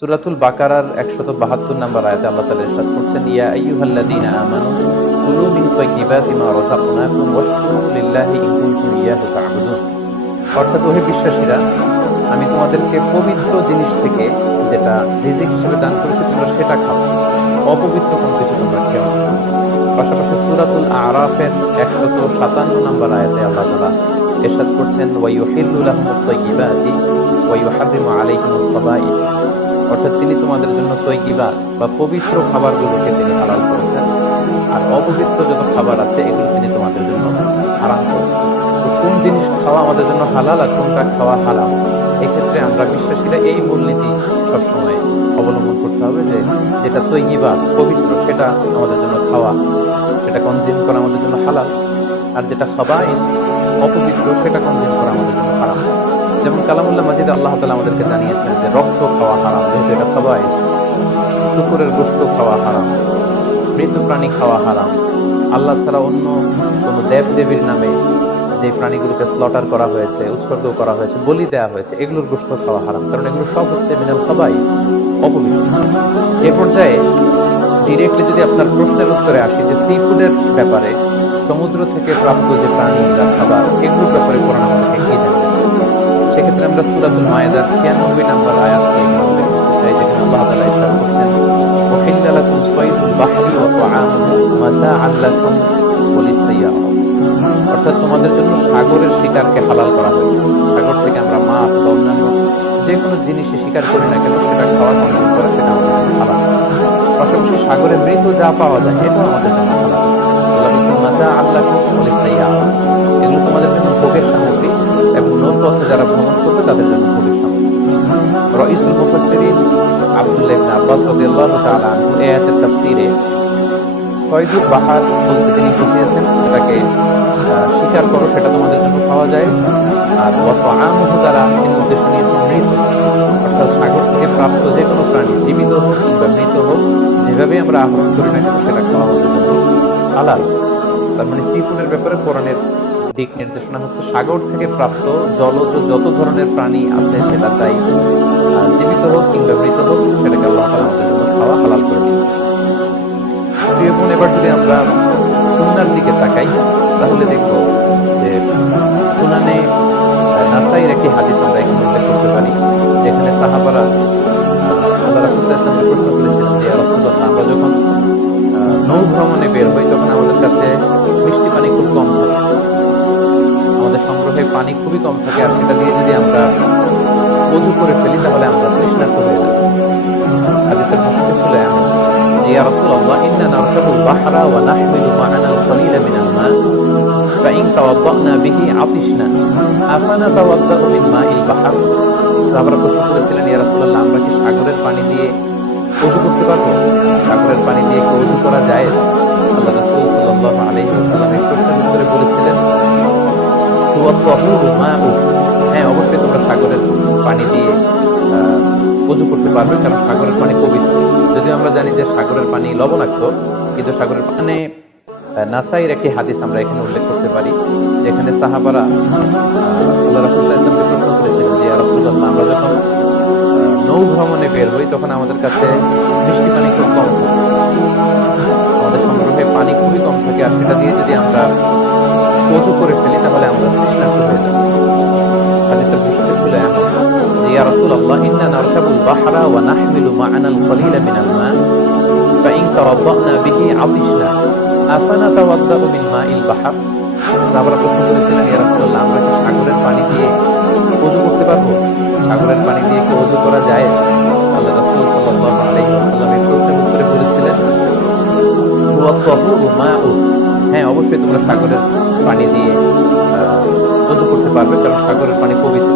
সুরাতুল বাকারার একশত বাহাত্তর নম্বর আয়াতে আল্লাহ তালা ইরশাদ করছেন, ইয়া আইয়ুহাল্লাযীনা আমানু কুলু মিন তাইয়্যিবাতি মা রাযাকনাকুম ওয়াশকুরু লিল্লাহি ইন কুনতুম ইয়াহু তা'বুদুন। অর্থাৎ ওহে বিশ্বাসীরা, আমি তোমাদেরকে পবিত্র জিনিস থেকে যেটা রিজিক হিসেবে দান করেছি, তোমরা সেটা খাও। অপবিত্র কোনো কিছু তোমরা খেও পাশাপাশি সুরাতুল আরাফের একশত সাতান্ন নম্বর আয়াতে আল্লাহ তালা এরশাদ করছেন ওয়াইউহিল্লু লাহুমুত তাইয়্যিবাতি ওয়াইউহাররিমু আলাইহিমুল খাবাইথ অর্থাৎ তিনি তোমাদের জন্য তৈকিবা বা পবিত্র খাবারগুলোকে তিনি হালাল করেছেন। আর অপবিত্র যত খাবার আছে, এগুলো তিনি তোমাদের জন্য হারাম করেছেন। কোন জিনিস খাওয়া আমাদের জন্য হালাল আর কোনটা খাওয়া হারাম? এক্ষেত্রে আমরা বিশ্বাসীরা এই মূলনীতি সবসময় অবলম্বন করতে হবে যে যেটা তৈকিবা পবিত্র, সেটা আমাদের জন্য খাওয়া, সেটা কনজিউম করা আমাদের জন্য হালাল। আর যেটা খাবাইস, অপবিত্র, সেটা কনজিউম করা আমাদের জন্য হারাম। যেমন কালামুল্লাহ মাজিদ আল্লাহ তালা আমাদেরকে জানিয়েছেন যে রক্ত খাওয়া হারাম, যেহেতু এটা খাবাইস শুকুরের গোস্ত খাওয়া হারাম মৃত প্রাণী খাওয়া হারাম। আল্লাহ ছাড়া অন্য কোনো দেব দেবীর নামে যে প্রাণীগুলোকে স্লটার করা হয়েছে, উৎসর্গ করা হয়েছে, বলি দেওয়া হয়েছে, এগুলোর গোস্ত খাওয়া হারাম। কারণ এগুলো সব হচ্ছে মিনাল খাবাই, অপবিত্র। এ পর্যায়ে ডিরেক্টলি যদি আপনার প্রশ্নের উত্তরে আসি যে সি ফুডের ব্যাপারে সমুদ্র থেকে প্রাপ্ত যে প্রাণী মায়েদার ছিয়ানব্বই নম্বর আয়াত এখানে চাই যেখানে আল্লাহ তাআলা ইরশাদ করছেন ওহিল্লা লাকুম সাইদুল বাহরি ওয়া তাআমুহু মাতাআন লাকুম ওয়া অর্থাৎ তোমাদের জন্য সাগরের শিকারকে হালাল করা হয়েছে। সাগর থেকে আমরা মাছ বা অন্যান্য যে কোনো জিনিসই শিকার করি না কেন, সেটা খাওয়া কনজিউম করা সেটা আমাদের হালাল। পাশাপাশি সাগরে মৃত যা পাওয়া যায়, এটাও আমাদের জন্য হালাল। বলছেন মাতা আল্লাহ এগুলো তোমাদের জন্য ভোগের সামগ্রী এবং নৌপথে যারা ভ্রমণ করবে তাদের জন্য রইসুল মুফাসসিরিন আব্দুল্লাহ ইবনে আব্বাস রাদিয়াল্লাহু তাআলা এই আয়াতের তাফসীরে সয়দুল বাহার বলতে তিনি বুঝিয়েছেন এটাকে স্বীকার করো, সেটা তোমাদের জন্য খাওয়া যায়। আর অত আমহ দ্বারা তিনি উদ্দেশ্য নিয়েছেন মৃত, অর্থাৎ সাগর থেকে প্রাপ্ত যে কোনো প্রাণী, জীবিত হোক কিংবা মৃত হোক, যেভাবে আমরা আহরণ করি না কেন, সেটা খাওয়া আমাদের জন্য হালাল। তার মানে সি ফুডের ব্যাপারে কোরআনের দিক নির্দেশনা হচ্ছে সাগর থেকে প্রাপ্ত জলজ যত ধরনের প্রাণী আছে সেটা চাই। জীবিত হোক কিংবা মৃত হোক, সেটাকে আল্লাহ তালা আমাদের জন্য খাওয়া হালাল করে দিন প্রিয় বোন, এবার যদি আমরা সুনার দিকে তাকাই, তাহলে দেখব যে সুনানে নাসাইয়ের একটি হাদিস থাকে আর সেটা দিয়ে যদি আমরা অজু করে ফেলি তাহলে আমরা তৃষ্ণার্ত হয়ে যাব হাদিসের ভাষাতে ছিল এমন যে ইয়া রাসূলুল্লাহ ইন্না নারকাবুল বাহরা ওয়া নাহমিলু মা'ানা আল-কলিল মিনাল মা فإن توضأنا به عطشنا أفنتوضأ من ماء البحر সাহাবারা প্রশ্ন করেছিলেন ইয়া রাসূলুল্লাহ আমরা কি সাগরের পানি দিয়ে অজু করতে পারবো সাগরের পানি দিয়ে কি অজু করা যায় হুয়া, অবশ্যই তোমরা সাগরের পানি দিয়ে অজু করতে পারবে, কারণ সাগরের পানি পবিত্র। যদিও আমরা জানি যে সাগরের পানি লবণাক্ত, কিন্তু সাগরের পানি নাসাইর একটি হাদিস আমরা এখানে উল্লেখ করতে পারি, যেখানে সাহাবারা আল্লাহ আমরা যখন নৌ ভ্রমণে বের হই, তখন আমাদের কাছে মিষ্টি পানি খুব কম আমাদের সংগ্রহে পানি খুবই কম থাকে, আর সেটা দিয়ে যদি আমরা অজু করে ফেলি নাহমিলু মা'ানা আল-কলিল মিনাল মা فإن توضأنا به عطشنا أفنتوضأ من ماء البحر সাহাবারা প্রশ্ন করেছিলেন ইয়া রাসূলুল্লাহ আমরা কি সাগরের পানি দিয়ে ওযু করতে পারবো সাগরের পানি দিয়ে কি ওযু করা যায় আল্লাহ রাসূল সাল্লাল্লাহু আলাইহি ওয়াসাল্লাম এই প্রশ্নের উত্তরে বলেছিলেন হুয়া তাহুরু মা'উ হ্যাঁ অবশ্যই তোমরা সাগরের পানি দিয়ে আহ, ওযু করতে পারবে কারণ সাগরের পানি পবিত্র